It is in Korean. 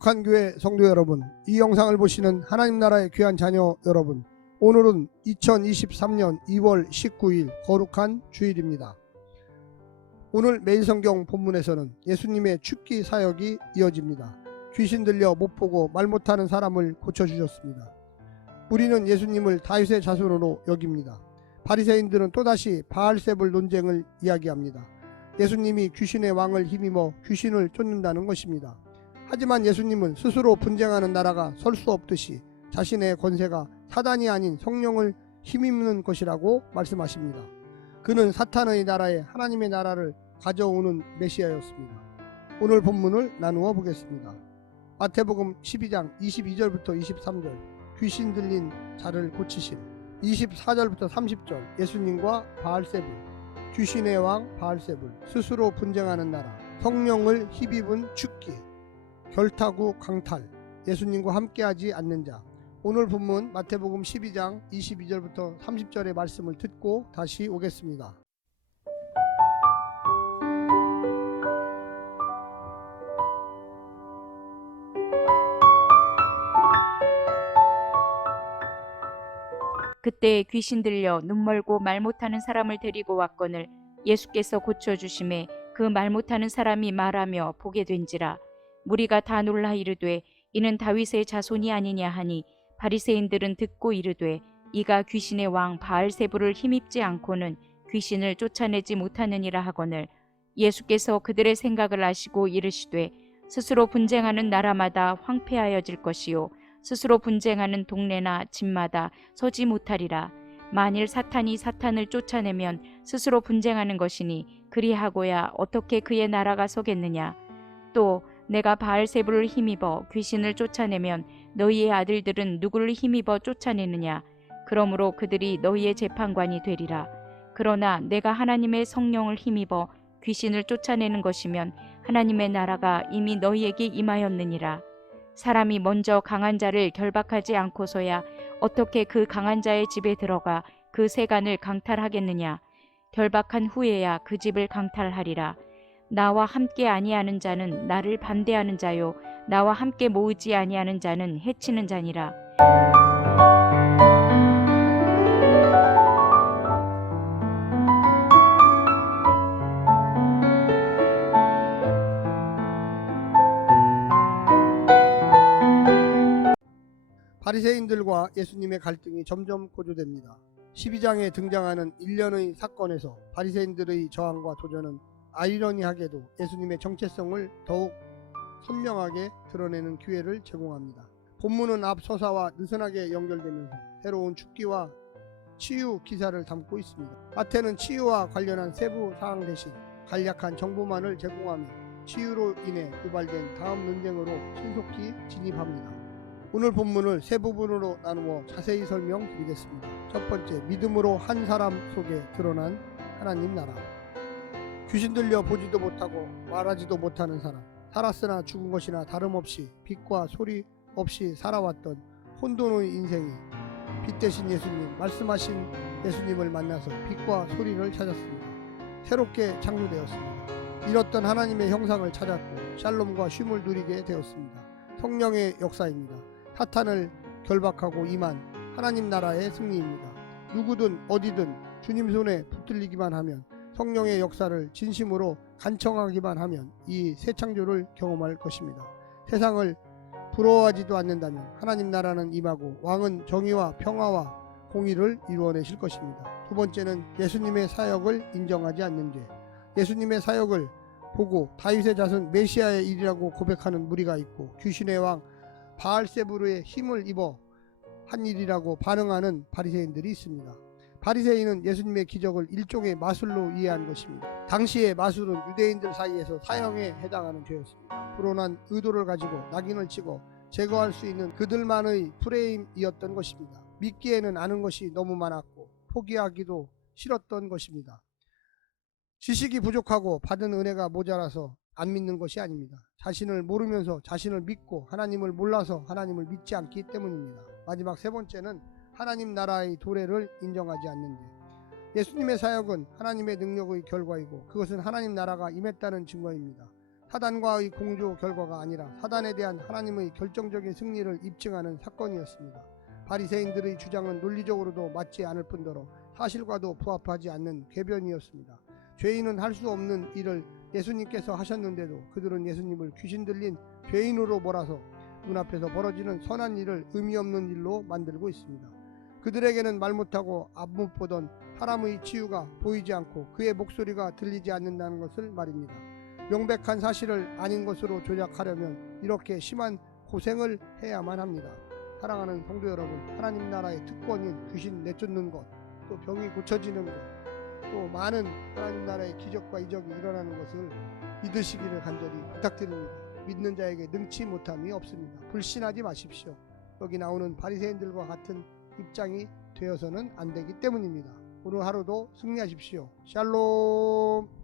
거룩한 교회 성도 여러분, 이 영상을 보시는 하나님 나라의 귀한 자녀 여러분, 오늘은 2023년 2월 19일 거룩한 주일입니다. 오늘 매일성경 본문에서는 예수님의 죽기 사역이 이어집니다. 귀신 들려 못 보고 말 못하는 사람을 고쳐주셨습니다. 우리는 예수님을 다윗의 자손으로 여깁니다. 바리새인들은 또다시 바알세불 논쟁을 이야기합니다. 예수님이 귀신의 왕을 힘입어 귀신을 쫓는다는 것입니다. 하지만 예수님은 스스로 분쟁하는 나라가 설 수 없듯이 자신의 권세가 사단이 아닌 성령을 힘입는 것이라고 말씀하십니다. 그는 사탄의 나라에 하나님의 나라를 가져오는 메시아였습니다. 오늘 본문을 나누어 보겠습니다. 마태복음 12장 22절부터 23절, 귀신 들린 자를 고치심. 24절부터 30절, 예수님과 바알세불, 귀신의 왕 바알세불, 스스로 분쟁하는 나라, 성령을 힘입은 죽기, 결타구 강탈, 예수님과 함께하지 않는 자. 오늘 본문 마태복음 12장 22절부터 30절의 말씀을 듣고 다시 오겠습니다. 그때 귀신 들려 눈 멀고 말 못하는 사람을 데리고 왔거늘 예수께서 고쳐주심에 그 말 못하는 사람이 말하며 보게 된지라. 무리가 다 놀라 이르되 이는 다윗의 자손이 아니냐 하니, 바리새인들은 듣고 이르되 이가 귀신의 왕 바알세불을 힘입지 않고는 귀신을 쫓아내지 못하느니라 하거늘, 예수께서 그들의 생각을 아시고 이르시되 스스로 분쟁하는 나라마다 황폐하여질 것이요 스스로 분쟁하는 동네나 집마다 서지 못하리라. 만일 사탄이 사탄을 쫓아내면 스스로 분쟁하는 것이니 그리하고야 어떻게 그의 나라가 서겠느냐. 또 내가 바알세불을 힘입어 귀신을 쫓아내면 너희의 아들들은 누구를 힘입어 쫓아내느냐. 그러므로 그들이 너희의 재판관이 되리라. 그러나 내가 하나님의 성령을 힘입어 귀신을 쫓아내는 것이면 하나님의 나라가 이미 너희에게 임하였느니라. 사람이 먼저 강한 자를 결박하지 않고서야 어떻게 그 강한 자의 집에 들어가 그 세간을 강탈하겠느냐. 결박한 후에야 그 집을 강탈하리라. 나와 함께 아니하는 자는 나를 반대하는 자요 나와 함께 모으지 아니하는 자는 해치는 자니라. 바리새인들과 예수님의 갈등이 점점 고조됩니다. 12장에 등장하는 일련의 사건에서 바리새인들의 저항과 도전은 아이러니하게도 예수님의 정체성을 더욱 선명하게 드러내는 기회를 제공합니다. 본문은 앞 서사와 느슨하게 연결되면서 새로운 죽기와 치유 기사를 담고 있습니다. 마태는 치유와 관련한 세부 사항 대신 간략한 정보만을 제공하며 치유로 인해 유발된 다음 논쟁으로 신속히 진입합니다. 오늘 본문을 세 부분으로 나누어 자세히 설명드리겠습니다. 첫 번째, 믿음으로 한 사람 속에 드러난 하나님 나라. 귀신 들려 보지도 못하고 말하지도 못하는 사람, 살았으나 죽은 것이나 다름없이 빛과 소리 없이 살아왔던 혼돈의 인생이 빛 대신 예수님, 말씀하신 예수님을 만나서 빛과 소리를 찾았습니다. 새롭게 창조되었습니다. 잃었던 하나님의 형상을 찾았고 샬롬과 쉼을 누리게 되었습니다. 성령의 역사입니다. 사탄을 결박하고 임한 하나님 나라의 승리입니다. 누구든 어디든 주님 손에 붙들리기만 하면, 성령의 역사를 진심으로 간청하기만 하면 이 새 창조를 경험할 것입니다. 세상을 부러워하지도 않는다면 하나님 나라는 임하고 왕은 정의와 평화와 공의를 이루어내실 것입니다. 두 번째는 예수님의 사역을 인정하지 않는 죄. 예수님의 사역을 보고 다윗의 자손 메시아의 일이라고 고백하는 무리가 있고, 귀신의 왕 바알세불의 힘을 입어 한 일이라고 반응하는 바리새인들이 있습니다. 바리새인은 예수님의 기적을 일종의 마술로 이해한 것입니다. 당시의 마술은 유대인들 사이에서 사형에 해당하는 죄였습니다. 불온한 의도를 가지고 낙인을 치고 제거할 수 있는 그들만의 프레임이었던 것입니다. 믿기에는 아는 것이 너무 많았고 포기하기도 싫었던 것입니다. 지식이 부족하고 받은 은혜가 모자라서 안 믿는 것이 아닙니다. 자신을 모르면서 자신을 믿고 하나님을 몰라서 하나님을 믿지 않기 때문입니다. 마지막 세 번째는 하나님 나라의 도래를 인정하지 않는 죄. 예수님의 사역은 하나님의 능력의 결과이고 그것은 하나님 나라가 임했다는 증거입니다. 사단과의 공조 결과가 아니라 사단에 대한 하나님의 결정적인 승리를 입증하는 사건이었습니다. 바리새인들의 주장은 논리적으로도 맞지 않을 뿐더러 사실과도 부합하지 않는 궤변이었습니다. 죄인은 할 수 없는 일을 예수님께서 하셨는데도 그들은 예수님을 귀신 들린 죄인으로 몰아서 눈앞에서 벌어지는 선한 일을 의미 없는 일로 만들고 있습니다. 그들에게는 말 못하고 안 못 보던 사람의 치유가 보이지 않고 그의 목소리가 들리지 않는다는 것을 말입니다. 명백한 사실을 아닌 것으로 조작하려면 이렇게 심한 고생을 해야만 합니다. 사랑하는 성도 여러분, 하나님 나라의 특권인 귀신 내쫓는 것, 또 병이 고쳐지는 것, 또 많은 하나님 나라의 기적과 이적이 일어나는 것을 믿으시기를 간절히 부탁드립니다. 믿는 자에게 능치 못함이 없습니다. 불신하지 마십시오. 여기 나오는 바리새인들과 같은 입장이 되어서는 안 되기 때문입니다. 오늘 하루도 승리하십시오. 샬롬.